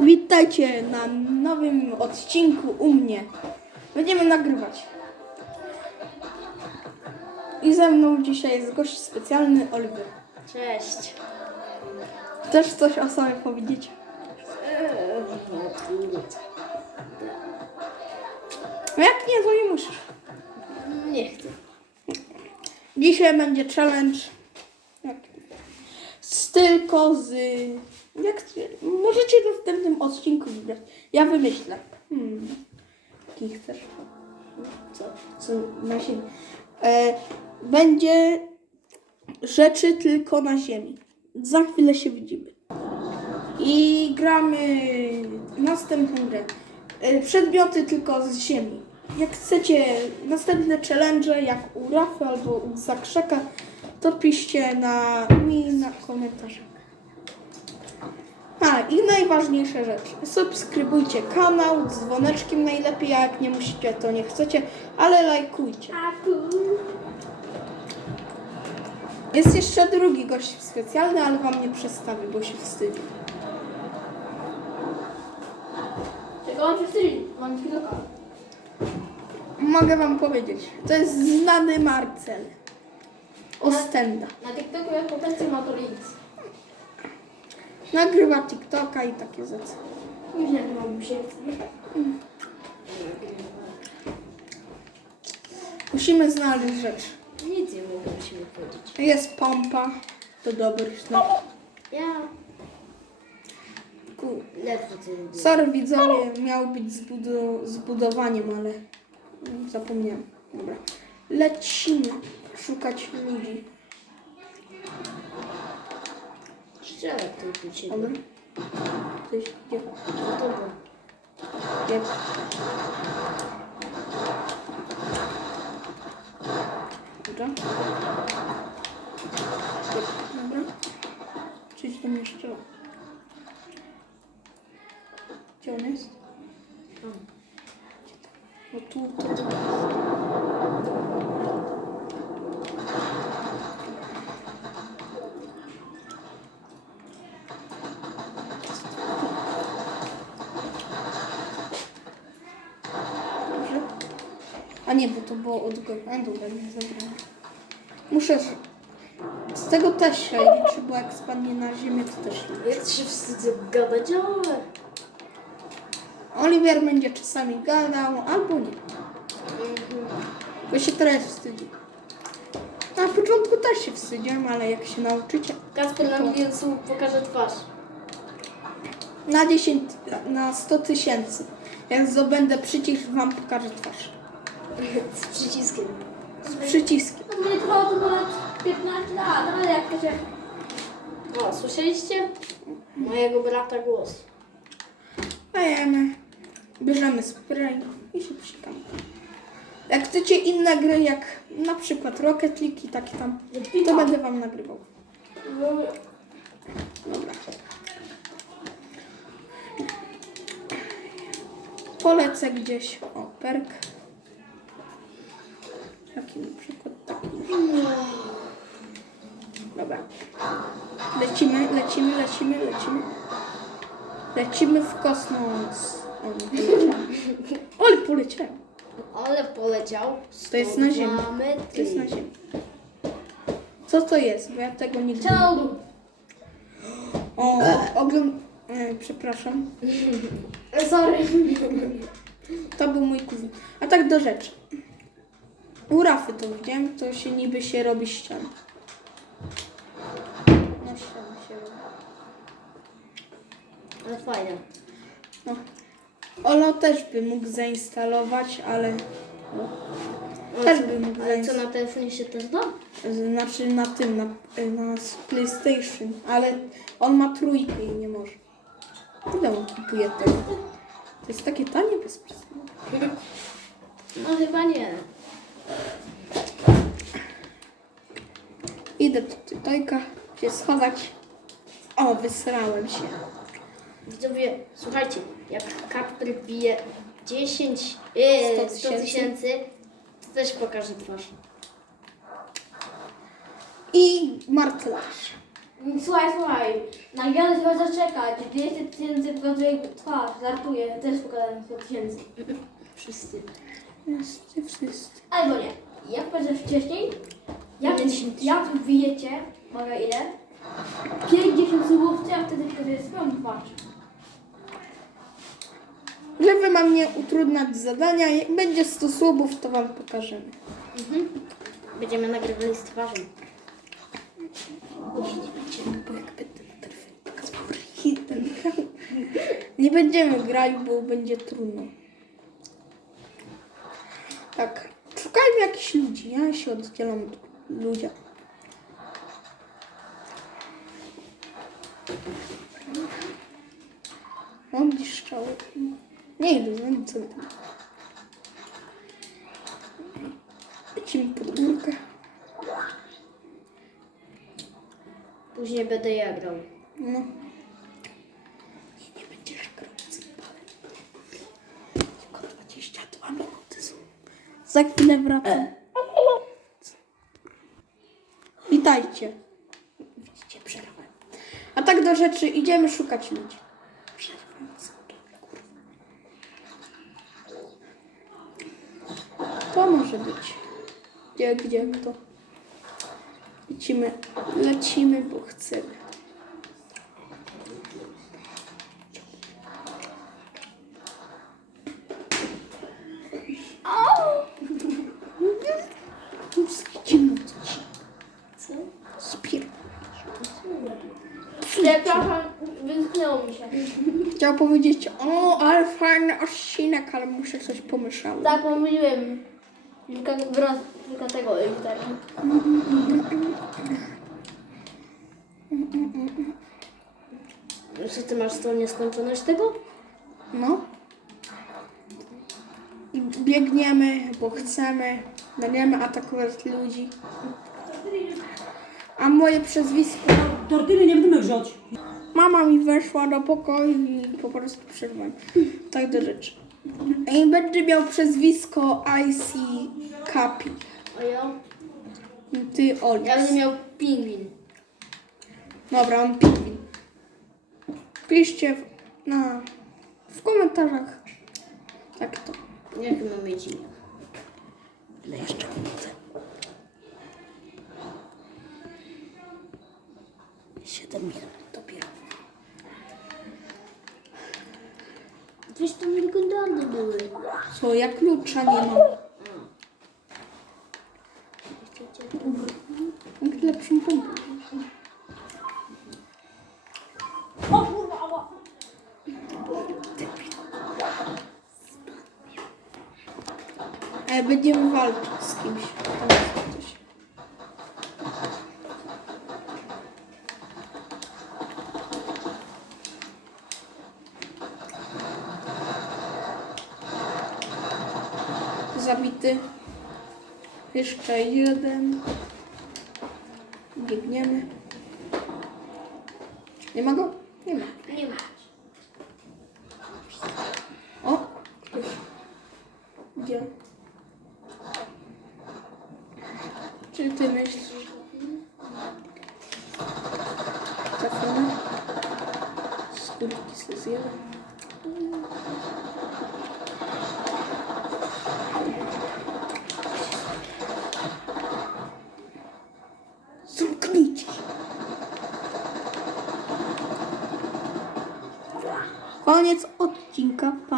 Witajcie na nowym odcinku u mnie. Będziemy nagrywać. I ze mną dzisiaj jest gość specjalny Oliver. Cześć. Chcesz coś o sobie powiedzieć? No jak nie, to nie musisz. Nie chcę. Dzisiaj będzie challenge. Jak? Z tylko z. Jak, możecie w następnym odcinku wybrać. Ja wymyślę. Hmm. Jaki chcesz? Co? Co na ziemi. E, będzie rzeczy tylko na ziemi. Za chwilę się widzimy. I gramy następną grę. E, przedmioty tylko z ziemi. Jak chcecie następne challenge, jak u Rafy albo u Zakrzaka, to piszcie na mi na komentarzach. A, i najważniejsza rzecz. Subskrybujcie kanał, dzwoneczkiem najlepiej, a jak nie musicie, to nie chcecie, ale lajkujcie. Jest jeszcze drugi gość specjalny, ale wam nie przedstawię, bo się wstydzi. Czego on się wstydzi? Mam TikToka. Mogę wam powiedzieć, to jest znany Marcel. Ostenda. Na TikToku jak potencjał ma to links. Nagrywa TikToka i takie rzeczy. Nie mam się. Musimy znaleźć rzecz. Nic nie mogę musimy powiedzieć. Jest pompa, to dobry znak. Ja Ku- ledwo co lubię. Sorry widzowie, miał być zbudu- zbudowaniem, ale zapomniałem. Dobra. Lecimy szukać ludzi. Strzelę tu u ciebie. Dobra. Gdzieś, gdzie? Za tobą. Gdzie? Dobra. Dobra. Czyś tam jeszcze. Gdzie on jest? Tam. No tu, to, to. A nie, bo to było od góry. A dobra, nie zabrałem. Muszę... z- tego też się liczy, bo jak spadnie na ziemię, to też liczy. Ja się wstydzę gadać, ale... Oliwier będzie czasami gadał, albo nie. Bo się teraz wstydzi. Na początku też się wstydziłem, ale jak się nauczycie. Kasper na milion pokaże twarz. Na 10, na 100 tysięcy. Jak zdobędę przycisk, wam pokażę twarz. Z przyciskiem. Z przyciskiem. No mnie trwało to ponad 15 lat, ale jak to się... O, słyszeliście? Mojego brata głos. Dajemy. Bierzemy spray i się psikamy. Jak chcecie inne gry, jak na przykład Rocket League i takie tam, to będę wam nagrywał. Dobra. Polecę gdzieś. O, perk. Jaki na przykład taki. Dobra. Lecimy, lecimy, lecimy, lecimy. Lecimy w kosmos. Ole, poleciałem. Ale poleciał. To jest na ziemi. 102 metry. To jest na ziemi. Co to jest? Bo ja tego nigdy nie... Ciągu. O, ogląd... E, przepraszam. Sorry. To był mój kuzyn. A tak do rzeczy. U Rafy to widziałem, to się niby się robi ścian. No ścian się robi. Ale fajnie. No. Olo też by mógł zainstalować, ale... No. Też by mógł Ale co zainstalować. na telefonie się też da? Znaczy na tym, na, na PlayStation, ale on ma trójkę i nie może. Ile on kupuje tego? To jest takie tanie bez przesady. No chyba nie. Idę do tytojka się schować. O, wysrałem się. Widzowie, słuchajcie, jak Kasper bije 10, e, 100 100 tysięcy, to też pokaże twarz. I marcelarz. Słuchaj, słuchaj. Nagrodę trzeba zaczekać. 200 tysięcy pokazuje twarz. Żartuję. Też pokazałem 100 tysięcy. Wszyscy. Wszyscy, wszyscy. Albo nie. Jak powiedziałem wcześniej, jak, Nie, 10 jak wbijecie, mogę ile? 50 subów, ja wtedy swoją twarz. Żeby mam nie utrudniać zadania, jak będzie 100 słobów, to wam pokażemy. Będziemy nagrywali z twarzą. Nie będziemy, bo jak będę na telefonie pokazywał ten Nie będziemy grać, bo będzie trudno. Tak, szukajmy jakichś ludzi. Ja się oddzielam od ludzia. Gdzieś strzały. Nie idę, za nic sobie tam. Lecimy pod górkę. Później będę ja grał. No. Nie, nie będziesz grał z Tylko 22 minuty są. Za chwilę wracam. Witajcie. Widzicie, przerwę. A tak do rzeczy, idziemy szukać ludzi. Kurwa. To może być. Gdzie, gdzie, kto? Lecimy, lecimy, bo chcemy. Ciemno coś. Co? Spier... Przepraszam, wymknęło mi się. Chciał powiedzieć, o, ale fajny odcinek, ale muszę coś pomyśleć. Tak, pomyliłem. Kilka wyraz, kilka tego literki. Czy ty masz tą nieskończoność tego? No. I biegniemy, bo chcemy. Będziemy atakować ludzi. A moje przezwisko... Tortyny nie będziemy grzać. Mama mi weszła do pokoju i po prostu przerwałem. Tak do rzeczy. I będzie miał przezwisko IC Kapi. A ja? Ty Ja Olix. będę miał pingwin. Dobra, on pingwin. Piszcie w, na, w komentarzach. Tak to. Jak mam mieć imię? Ile jeszcze minutę? 7 minut Co, ja klucza nie mam. Jak lepszą pompę. Będziemy walczyć z kimś. Tam jest coś. Zabity. Jeszcze jeden. Biegniemy. Nie ma go? Nie ma. Nie ma. O! Ktoś. Gdzie? Czy ty myślisz? Trafiony? Skórki sobie zjadam. Koniec odcinka. Pa.